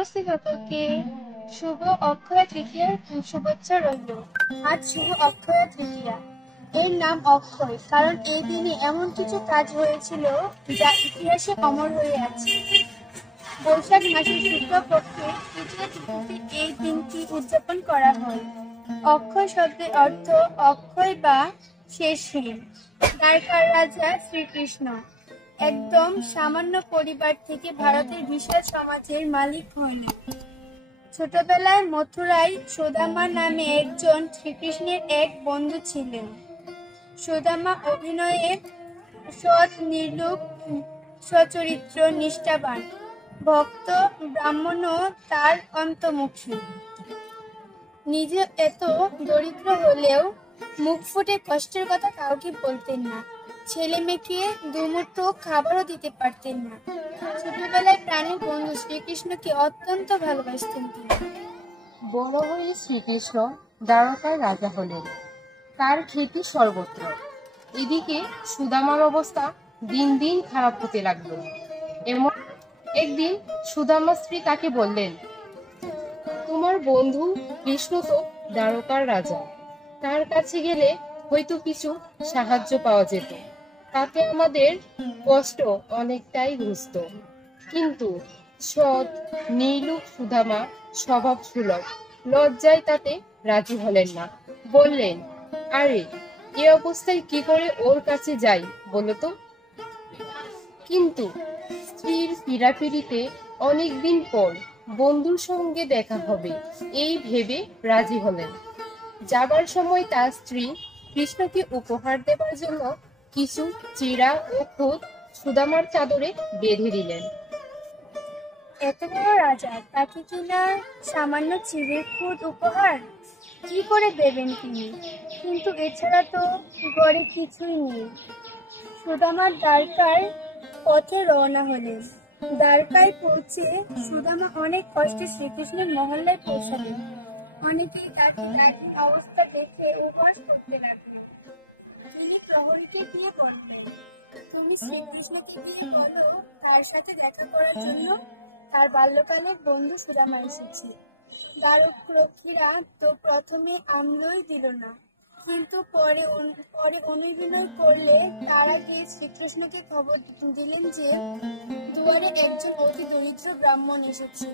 সকলকে শুভ অক্ষয় তৃতীয়ার শুভেচ্ছা রইল। আজ শুভ অক্ষয় তৃতীয়া। এর নাম অক্ষয় কারণ এই দিনে এমন কিছু কাজ হয়েছিল যা ইতিহাসে অমর হয়ে আছে। বৈশাখ মাসের শুক্লপক্ষের তৃতীয় তিথিতে এই দিনটি উদযাপন করা হয়। অক্ষয় শব্দের অর্থ অক্ষয় বা শেষহীন। দ্বারকার রাজা শ্রীকৃষ্ণ একদম সামান্য পরিবার থেকে ভারতের বিশাল সমাজের মালিক হননি। ছোটবেলায় মথুরায় সুদামা নামে একজন শ্রীকৃষ্ণের এক বন্ধু ছিলেন। সুদামা অভিনয়ে সৎ, নির্লোভ, সচরিত্র, নিষ্ঠাবান, ভক্ত, ব্রাহ্মণও তার অন্তর্মুখী। নিজে এত দরিদ্র হলেও মুখ ফুটে কষ্টের কথা কাউকে বলতেন না। ছেলে মেয়েকে দুমুঠো খাবারও দিতে পারতেন না। ছোটবেলায় প্রাণের বন্ধু শ্রীকৃষ্ণকে অত্যন্ত ভালোবাসতেন তিনি। বড় হয়ে শ্রীকৃষ্ণ দ্বারকার রাজা হলেন। তার খ্যাতি সর্বত্র। এদিকে সুদামার অবস্থা দিন দিন খারাপ হতে লাগলো। এমন একদিন সুদামার স্ত্রী তাকে বললেন, তোমার বন্ধু কৃষ্ণ তো দ্বারকার রাজা, তার কাছে গেলে হয়তো কিছু সাহায্য পাওয়া যেত, তাতে আমাদের কষ্ট অনেকটাই ঘুচত। কিন্তু সৎ, নির্লোভ সুদামা স্বভাব সুলভ, লজ্জায় তাতে রাজি হলেন না। বললেন, আরে এ অবস্থায় কি করে ওর কাছে যাই বলতো। কিন্তু স্ত্রীর পীড়াপিড়িতে অনেকদিন পর বন্ধুর সঙ্গে দেখা হবে এই ভেবে রাজি হলেন। যাবার সময় তার স্ত্রী কৃষ্ণকে উপহার দেবার জন্য কিছু চিড়া ও খুদ সুদামার চাদরে বেঁধে দিলেন। এত বড় রাজা, তাকে কিনা সামান্য চিড়ের খুদ উপহার! কি করে দেবেন তিনি? কিন্তু এছাড়া তো ঘরে কিছুই নেই। সুদামার দ্বারকার পথে রওনা হলেন। দ্বারকায় পৌঁছে সুদামা অনেক কষ্টে শ্রীকৃষ্ণের মহল্লায় পৌঁছালেন। অনেকেই তার প্রাচীন অবস্থা দেখে উপহাস করতে লাগলেন। তিনি প্রহরীকে দিয়ে বললেন, তুমি শ্রীকৃষ্ণকে গিয়ে বলো তার সাথে দেখা করার জন্য তার বাল্যকালের বন্ধু সুদামা এসেছে। দ্বাররক্ষীরা তো প্রথমে আমলই দিল না, কিন্তু পরে অনুবিনয় করলে তারা গিয়ে শ্রীকৃষ্ণকে খবর দিলেন যে দুয়ারে একজন অতি দরিদ্র ব্রাহ্মণ এসেছে।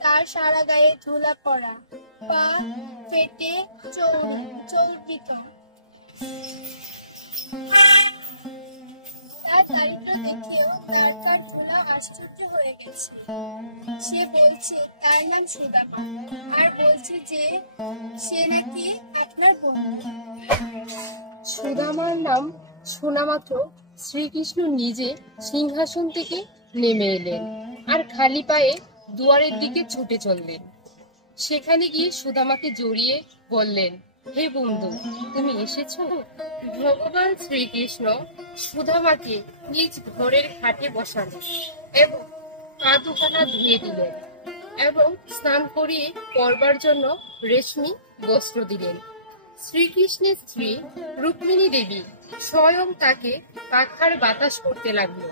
তার সারা গায়ে ধুলা পড়া, পা ফেটে চৌরিকা। তার দারিদ্র দেখেও তার ধুলা আশ্চর্য হয়ে গেছে। সে বলছে তার নাম সুদামা, আর বলছে যে সে নাকি আপনার বন্ধু। সুদামার নাম শোনা মাত্র শ্রীকৃষ্ণ নিজে সিংহাসন থেকে নেমে এলেন আর খালি পায়ে দুয়ারের দিকে ছুটে চললেন। সেখানে গিয়ে সুদামাকে জড়িয়ে বললেন, হে বন্ধু, তুমি এসেছো? ভগবান শ্রীকৃষ্ণ সুদামাকে নিজ ঘরের খাটে বসানো এবং পা দুখানা ধুয়ে দিলেন এবং স্নান করিয়ে পরবার জন্য রেশমি বস্ত্র দিলেন। শ্রীকৃষ্ণের স্ত্রী রুক্মিণী দেবী স্বয়ং তাকে পাখার বাতাস করতে লাগলো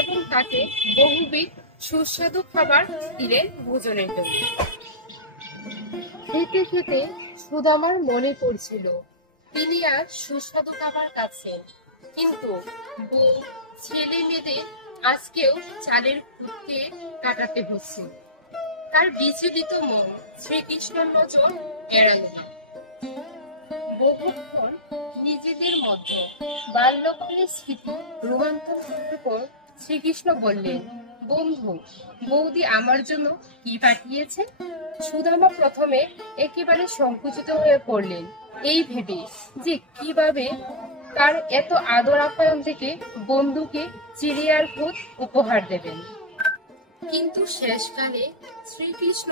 এবং তাকে বহুবিধ সুস্বাদু খাবার দিলেন ভোজনের জন্য। খেতে খেতে সুদামার মনে পড়ছিল তিনি আর সুস্বাদু খাবার কাছে, কিন্তু বউ, ছেলে মেয়েদের আজকেও চালের খুঁটকে কাটাতে হচ্ছে। তার বিচলিত মন শ্রীকৃষ্ণের নজর এড়াল না। বহুক্ষণ নিজেদের মধ্যে বাল্যকালের স্মৃতি রোমান্থন করতে পর শ্রীকৃষ্ণ বললেন, বন্ধু, বৌদি আমার জন্য কি পাঠিয়েছে? সুদামা প্রথমে একেবারে সংকুচিত হয়ে পড়লেন, এই ভেবে যে কিভাবে তার এত আদর আপ্যায়ন থেকে বন্ধুকে চিড়িয়ার খুদ উপহার দেবেন। কিন্তু শেষকালে শ্রীকৃষ্ণ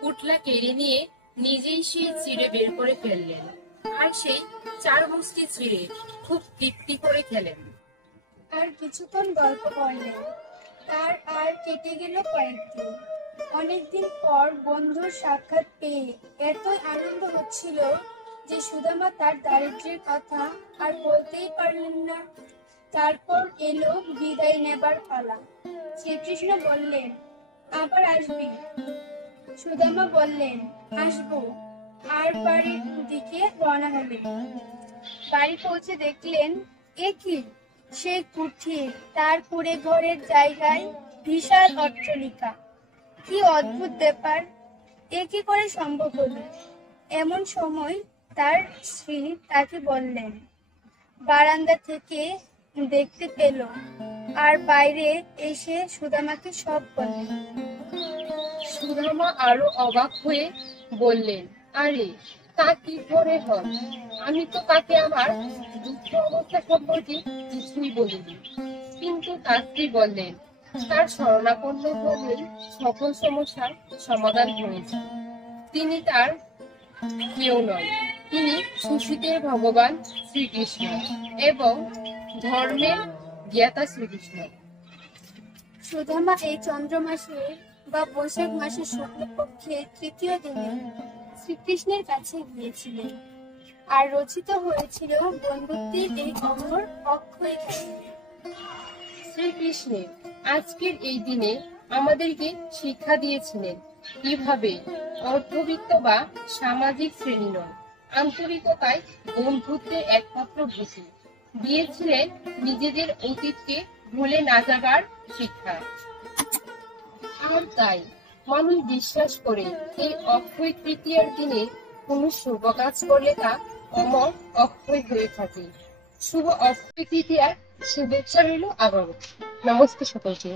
পুটলা কেড়ে নিয়ে নিজেই সেই চিড়ে বের করে ফেললেন আর সেই 4 মুষ্টি চিড়ে খুব তৃপ্তি করে খেলেন। আর কিছুক্ষণ গল্প করলেন। তার আর কেটে গেল কয়েকদিন। অনেকদিন পর বন্ধুর সাক্ষাৎ পেয়ে এতই আনন্দ হচ্ছিল যে সুদামা তার দারিদ্র্যের কথা আর বলতেই পারলেন না। তারপর এলো বিদায় নেবার পালা। শ্রীকৃষ্ণ বললেন, আবার আসবি। সুদামা বললেন, আসবো। আর বাড়ির দিকে রওনা হলেন। বাড়ি পৌঁছে দেখলেন, এ কি, সে কুঠির, তার কুঁড়ে ঘরের জায়গায় বিশাল অট্টালিকা। কি অদ্ভুত ব্যাপার! এ কি করে সম্ভব হলো? এমন সময় তার স্ত্রী তাকে বললেন, বারান্দা থেকে দেখতে পেল, আর বাইরে এসে সুদামাকে সব বললেন। সুদামা আরো অবাক হয়ে বললেন, আরে তা কি করে হয়? আমি তো তাকে আমার দুঃখ অবস্থা সম্পর্কে কিছুই বলিনি। কিন্তু তার স্ত্রী বললেন, তার শরণাপন্ন হলেই সকল সমস্যার সমাধান হয়েছে। তিনি তার কেউ নয়, তিনি সুশীতের ভগবান শ্রীকৃষ্ণ এবং ধর্মের জ্ঞাতা শ্রীকৃষ্ণ। সুদামা এই চন্দ্র মাসের বা বৈশাখ মাসের শুক্লপক্ষের তৃতীয় দিনে শ্রীকৃষ্ণের কাছে গিয়েছিলেন, আর রচিত হয়েছিল বন্ধুত্বের এই অমর অক্ষয় কাহিনী। শ্রীকৃষ্ণের আজকের এই দিনে আমাদেরকে শিক্ষা দিয়েছিলেন কিভাবে অর্থবিত্ত বা সামাজিক শ্রেণী নয়, আন্তরিকতায় বন্ধুত্বের একমাত্র ভূতি। দিয়েছিলেন নিজেদের অতীতকে ভুলে না যাবার শিক্ষা। আর তাই মানুষ বিশ্বাস করে এই অক্ষয় তৃতীয়ার দিনে কোনো শুভ কাজ করলে তা অমর অক্ষয় হয়ে থাকে। শুভ অক্ষয় তৃতীয়ার শুভেচ্ছা রইল আবারও। নমস্তে সকলকে।